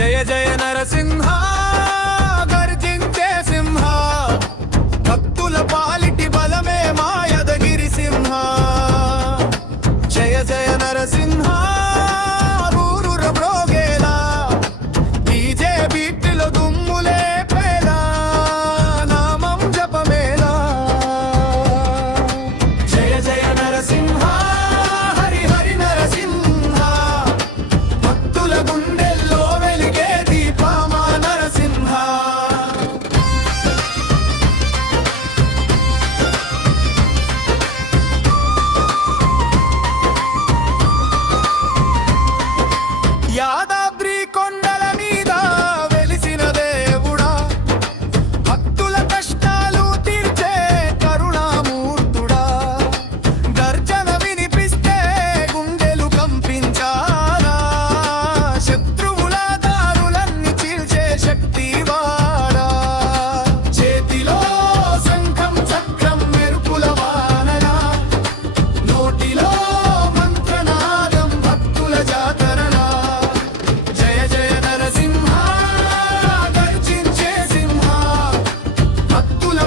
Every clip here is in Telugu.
జయ జయ నరసింహ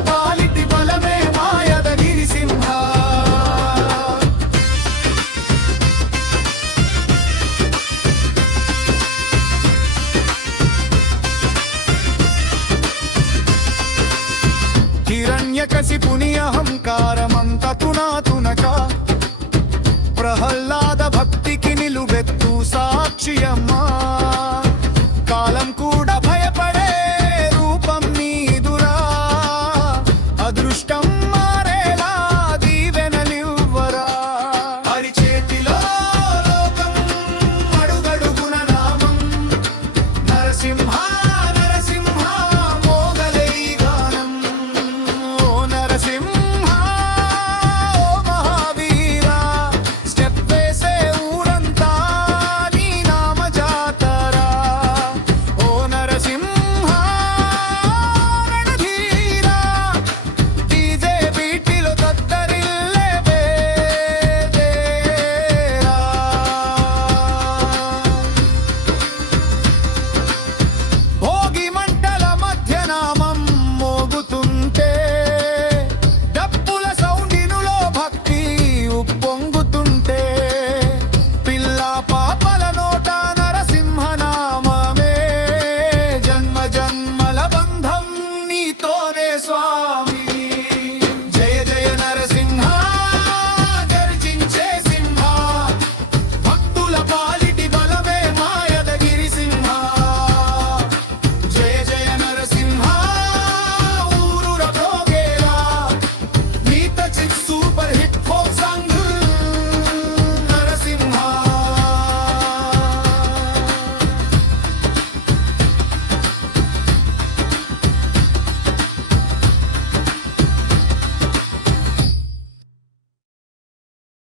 పాలిటి బలమే మాయద గిరిసింహ. హిరణ్యకసి పుని అహంకారమంత ప్రహ్లాద భక్తికి నిలువెత్తు సాక్షియమ్మా